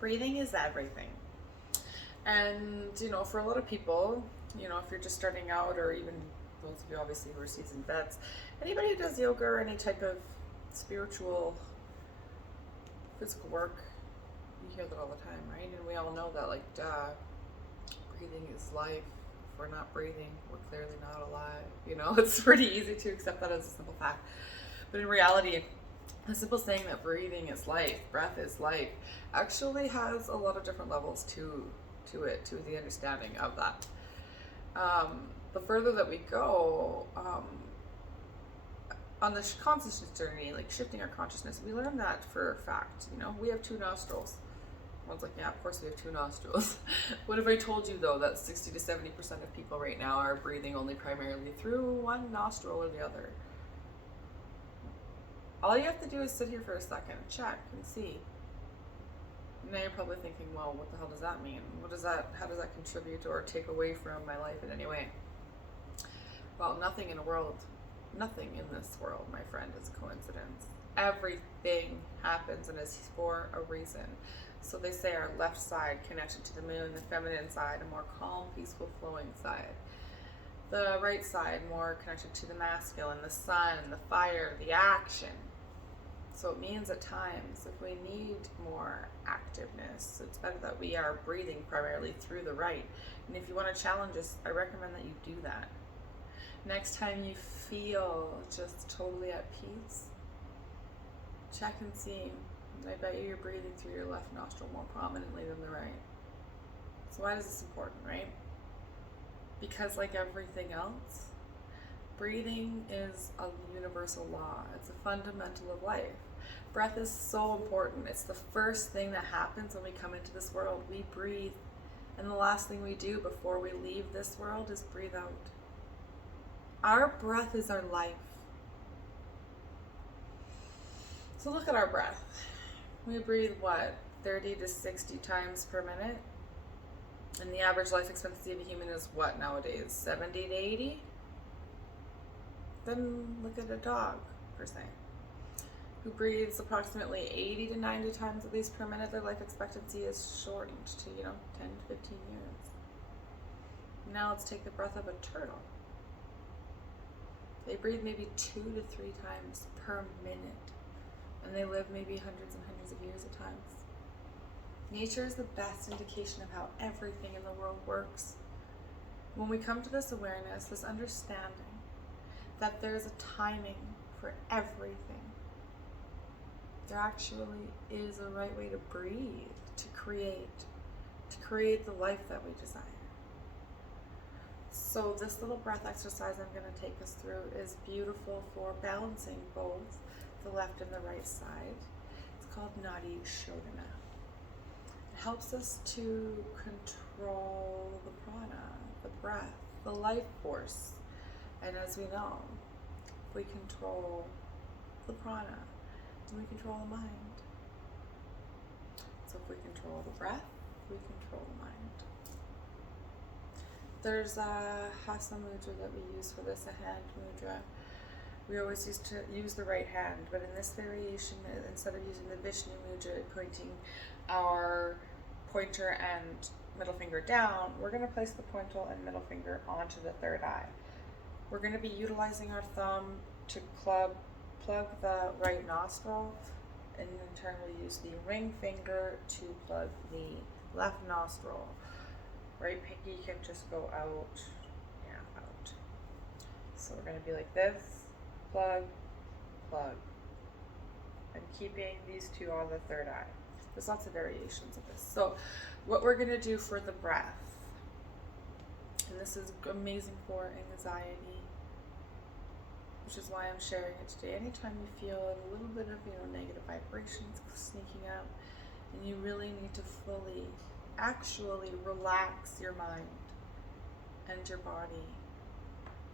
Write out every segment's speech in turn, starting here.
Breathing is everything. And, for a lot of people, if you're just starting out, or even those of you obviously who are seasoned vets, anybody who does yoga or any type of spiritual, physical work, you hear that all the time, right? And we all know that, like, breathing is life. If we're not breathing, we're clearly not alive. It's pretty easy to accept that as a simple fact. But in reality, the simple saying that breathing is life, breath is life, actually has a lot of different levels to it, to the understanding of that. The further that we go on this consciousness journey, like shifting our consciousness, we learn that for a fact. We have two nostrils. One's like, yeah, of course we have two nostrils. What if I told you, though, that 60 to 70% of people right now are breathing only primarily through one nostril or the other? All you have to do is sit here for a second, check, and see. Now you're probably thinking, well, what the hell does that mean? How does that contribute or take away from my life in any way? Well, nothing in this world, my friend, is a coincidence. Everything happens and is for a reason. So they say our left side connected to the moon, the feminine side, a more calm, peaceful, flowing side. The right side more connected to the masculine, the sun, the fire, the action. So it means at times if we need more activeness, it's better that we are breathing primarily through the right. And if you want to challenge us, I recommend that you do that. Next time you feel just totally at peace, check and see. I bet you're breathing through your left nostril more prominently than the right. So why is this important, right? Because like everything else, breathing is a universal law. It's a fundamental of life. Breath is so important. It's the first thing that happens when we come into this world. We breathe. And the last thing we do before we leave this world is breathe out. Our breath is our life. So look at our breath. We breathe, 30 to 60 times per minute? And the average life expectancy of a human is what nowadays? 70 to 80? Then look at a dog, per se, who breathes approximately 80 to 90 times at least per minute. Their life expectancy is shortened to, 10 to 15 years. Now let's take the breath of a turtle. They breathe maybe 2 to 3 times per minute, and they live maybe hundreds and hundreds of years at times. Nature is the best indication of how everything in the world works. When we come to this awareness, this understanding that there's a timing for everything, there actually is a right way to breathe, to create the life that we desire. So this little breath exercise I'm going to take us through is beautiful for balancing both the left and the right side. It's called Nadi Shodhana. It helps us to control the prana, the breath, the life force. And as we know, if we control the prana, then we control the mind. So if we control the breath, we control the mind. There's a hasa mudra that we use for this, a hand mudra. We always used to use the right hand, but in this variation, instead of using the Vishnu mudra, pointing our pointer and middle finger down, we're going to place the pointer and middle finger onto the third eye. We're going to be utilizing our thumb to plug the right nostril, and in turn we use the ring finger to plug the left nostril. Right pinky can just go out, out. So we're going to be like this, plug, plug, and keeping these two on the third eye. There's lots of variations of this. So what we're going to do for the breath, and this is amazing for anxiety, which is why I'm sharing it today. Anytime you feel a little bit of negative vibrations sneaking out, and you really need to fully actually relax your mind and your body,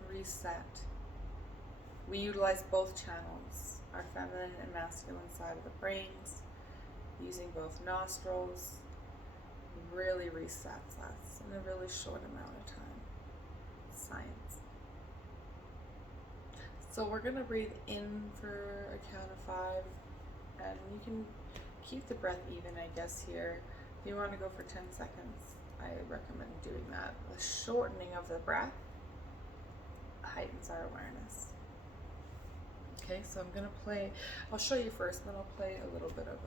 reset. We utilize both channels, our feminine and masculine side of the brains, using both nostrils, really resets us in a really short amount of time. Science. So we're going to breathe in for a count of 5, and you can keep the breath even, I guess, here. If you want to go for 10 seconds, I recommend doing that. The shortening of the breath heightens our awareness. Okay, so I'm gonna play, I'll show you first, then I'll play a little bit of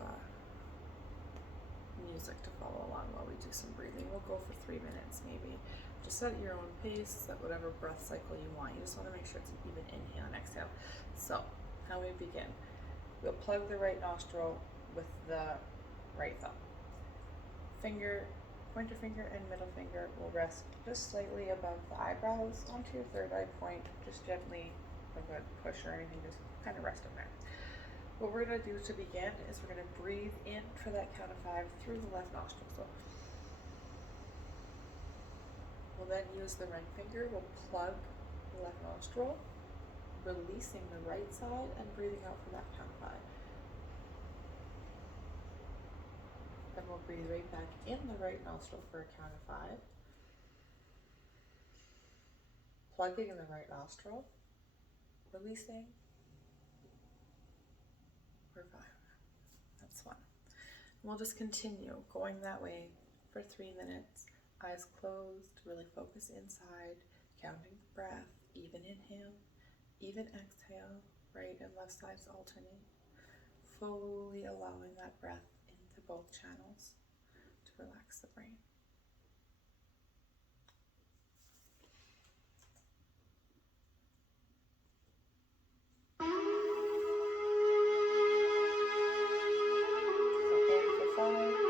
music to follow along while we do some breathing. We'll go for 3 minutes maybe. Just at your own pace, at whatever breath cycle you want. You just want to make sure it's an even inhale and exhale. So, how we begin. We'll plug the right nostril with the right thumb. Pointer finger and middle finger will rest just slightly above the eyebrows onto your third eye point, just gently, like a push or anything, just kind of rest in there. What we're going to do to begin is we're going to breathe in for that count of 5 through the left nostril. So we'll then use the ring finger, we'll plug the left nostril, releasing the right side and breathing out for that count of 5. Then we'll breathe right back in the right nostril for a count of 5. Plugging in the right nostril, releasing for 5. That's 1. And we'll just continue going that way for 3 minutes. Eyes closed, really focus inside, counting the breath, even inhale, even exhale, right and left sides alternate, fully allowing that breath into both channels to relax the brain. So in for 5.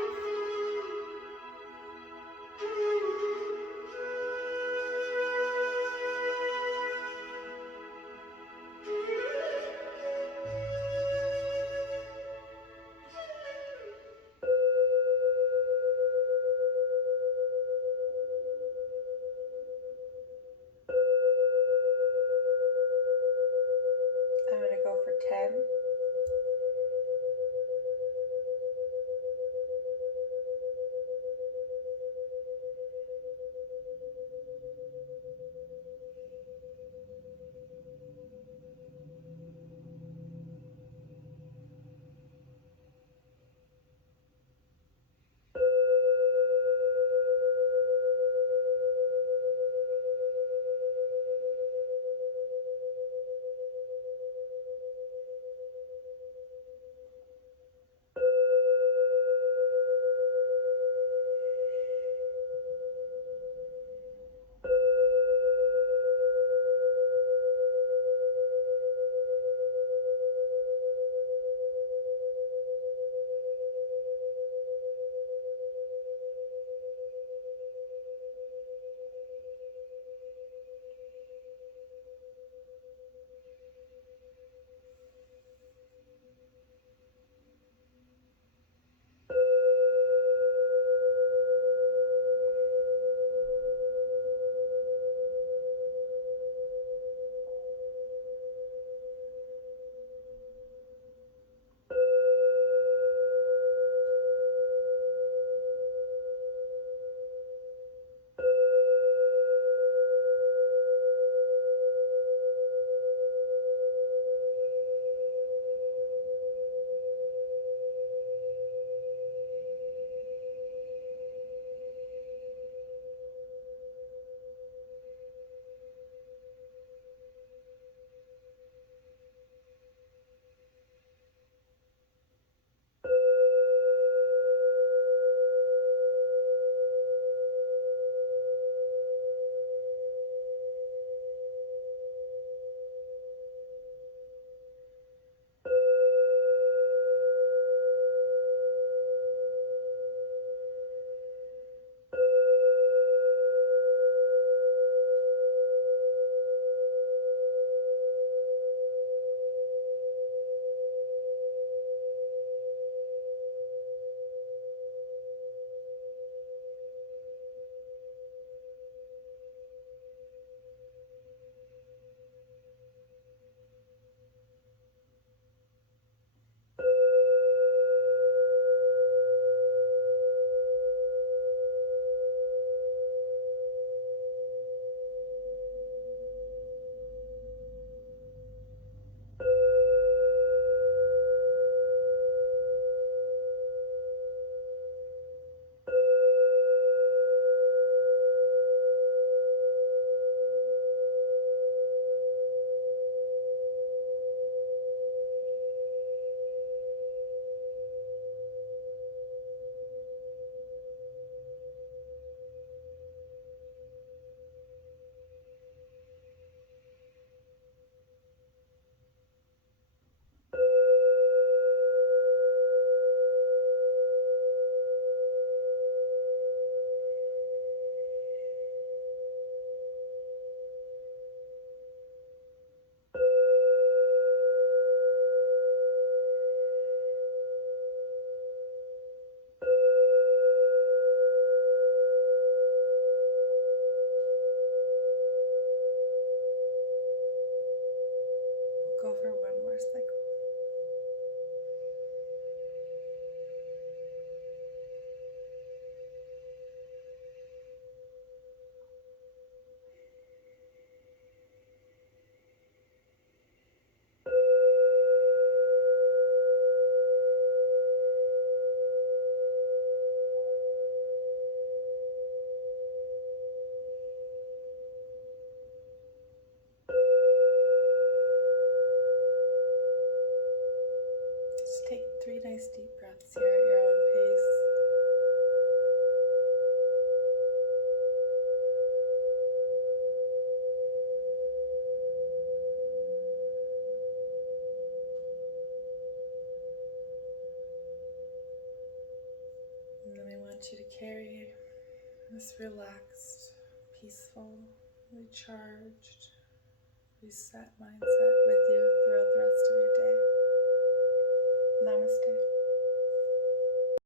peace. You're at your own pace. And then I want you to carry this relaxed, peaceful, recharged, reset mindset with you throughout the rest of your day. Namaste.